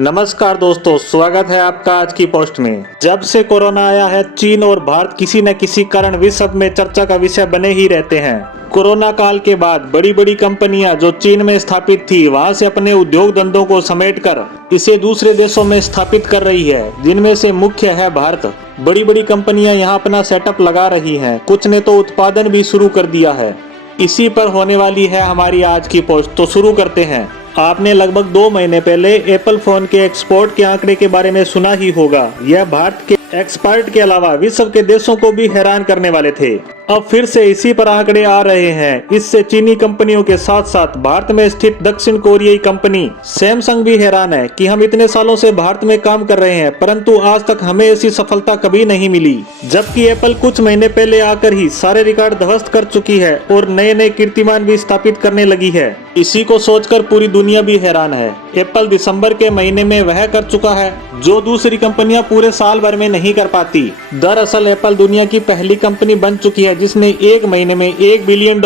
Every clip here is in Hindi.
नमस्कार दोस्तों, स्वागत है आपका आज की पोस्ट में। जब से कोरोना आया है, चीन और भारत किसी न किसी कारण विश्व में चर्चा का विषय बने ही रहते हैं। कोरोना काल के बाद बड़ी बड़ी कंपनियां जो चीन में स्थापित थी, वहां से अपने उद्योग धंधों को समेटकर इसे दूसरे देशों में स्थापित कर रही है, जिनमें से मुख्य है भारत। बड़ी बड़ी कंपनियां यहां अपना सेटअप लगा रही हैं, कुछ ने तो उत्पादन भी शुरू कर दिया है। इसी पर होने वाली है हमारी आज की पोस्ट, तो शुरू करते हैं। आपने लगभग 2 महीने पहले एप्पल फोन के एक्सपोर्ट के आंकड़े के बारे में सुना ही होगा। यह भारत के एक्सपोर्ट के अलावा विश्व के देशों को भी हैरान करने वाले थे। अब फिर से इसी पर आंकड़े आ रहे हैं। इससे चीनी कंपनियों के साथ साथ भारत में स्थित दक्षिण कोरियाई कंपनी सैमसंग भी हैरान है कि हम इतने सालों से भारत में काम कर रहे हैं, परंतु आज तक हमें ऐसी सफलता कभी नहीं मिली। जबकि एप्पल कुछ महीने पहले आकर ही सारे रिकॉर्ड ध्वस्त कर चुकी है और नए नए कीर्तिमान भी स्थापित करने लगी है। इसी को सोचकर पूरी दुनिया भी हैरान है। एप्पल दिसंबर के महीने में वह कर चुका है जो दूसरी कंपनियां पूरे साल भर में नहीं कर पाती। दरअसल एप्पल दुनिया की पहली कंपनी बन चुकी है जिसने एक महीने में $1 बिलियन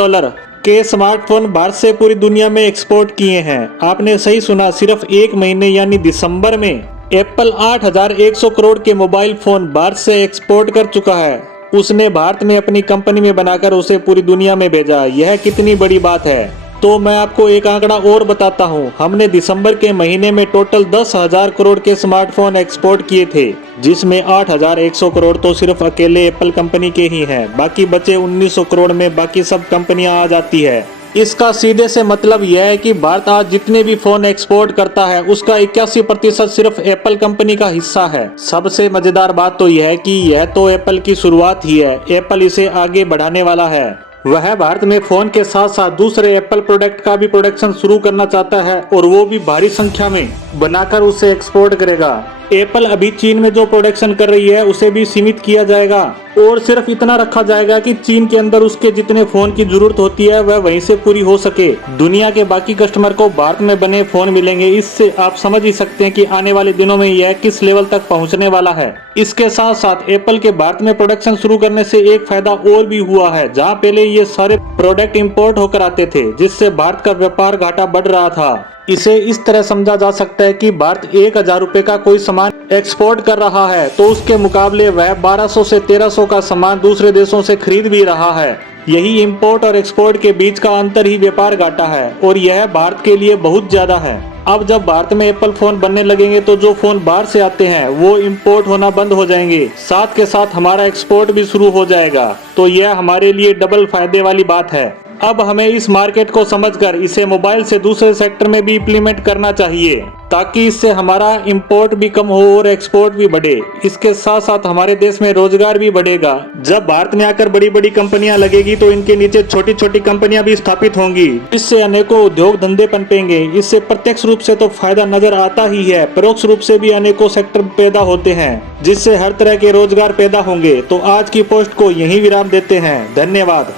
के स्मार्टफोन भारत से पूरी दुनिया में एक्सपोर्ट किए हैं। आपने सही सुना, सिर्फ एक महीने यानी दिसंबर में एप्पल 8,100 करोड़ के मोबाइल फोन भारत से एक्सपोर्ट कर चुका है। उसने भारत में अपनी कंपनी में बनाकर उसे पूरी दुनिया में भेजा। यह कितनी बड़ी बात है। तो मैं आपको एक आंकड़ा और बताता हूँ। हमने दिसंबर के महीने में टोटल 10,000 करोड़ के स्मार्टफोन एक्सपोर्ट किए थे, जिसमें 8,100 करोड़ तो सिर्फ अकेले एप्पल कंपनी के ही हैं। बाकी बचे 1,900 करोड़ में बाकी सब कंपनियां आ जाती है। इसका सीधे से मतलब यह है कि भारत आज जितने भी फोन एक्सपोर्ट करता है उसका 81% सिर्फ एप्पल कंपनी का हिस्सा है। सबसे मजेदार बात तो यह है कि यह तो एप्पल की शुरुआत ही है। एप्पल इसे आगे बढ़ाने वाला है। वह भारत में फोन के साथ साथ दूसरे एप्पल प्रोडक्ट का भी प्रोडक्शन शुरू करना चाहता है और वो भी भारी संख्या में बनाकर उसे एक्सपोर्ट करेगा। एप्पल अभी चीन में जो प्रोडक्शन कर रही है उसे भी सीमित किया जाएगा और सिर्फ इतना रखा जाएगा कि चीन के अंदर उसके जितने फोन की जरूरत होती है वह वहीं से पूरी हो सके। दुनिया के बाकी कस्टमर को भारत में बने फोन मिलेंगे। इससे आप समझ ही सकते हैं कि आने वाले दिनों में यह किस लेवल तक पहुंचने वाला है। इसके साथ साथ एप्पल के भारत में प्रोडक्शन शुरू करने से एक फायदा और भी हुआ है। जहाँ पहले ये सारे प्रोडक्ट इम्पोर्ट होकर आते थे, जिससे भारत का व्यापार घाटा बढ़ रहा था। इसे इस तरह समझा जा सकता है कि भारत 1,000 रुपए का कोई सामान एक्सपोर्ट कर रहा है तो उसके मुकाबले वह 1,200 से 1,300 का सामान दूसरे देशों से खरीद भी रहा है। यही इंपोर्ट और एक्सपोर्ट के बीच का अंतर ही व्यापार घाटा है और यह भारत के लिए बहुत ज्यादा है। अब जब भारत में एप्पल फोन बनने लगेंगे तो जो फोन बाहर से आते हैं वो इंपोर्ट होना बंद हो जाएंगे, साथ के साथ हमारा एक्सपोर्ट भी शुरू हो जाएगा। तो यह हमारे लिए डबल फायदे वाली बात है। अब हमें इस मार्केट को समझकर इसे मोबाइल से दूसरे सेक्टर में भी इम्प्लीमेंट करना चाहिए, ताकि इससे हमारा इंपोर्ट भी कम हो और एक्सपोर्ट भी बढ़े। इसके साथ साथ हमारे देश में रोजगार भी बढ़ेगा। जब भारत में आकर बड़ी बड़ी कंपनियां लगेगी तो इनके नीचे छोटी छोटी कंपनियां भी स्थापित होंगी। इससे अनेकों उद्योग धंधे पनपेंगे। इससे प्रत्यक्ष रूप से तो फायदा नजर आता ही है, परोक्ष रूप से भी अनेकों सेक्टर पैदा होते हैं, जिससे हर तरह के रोजगार पैदा होंगे। तो आज की पोस्ट को यहीं विराम देते हैं। धन्यवाद।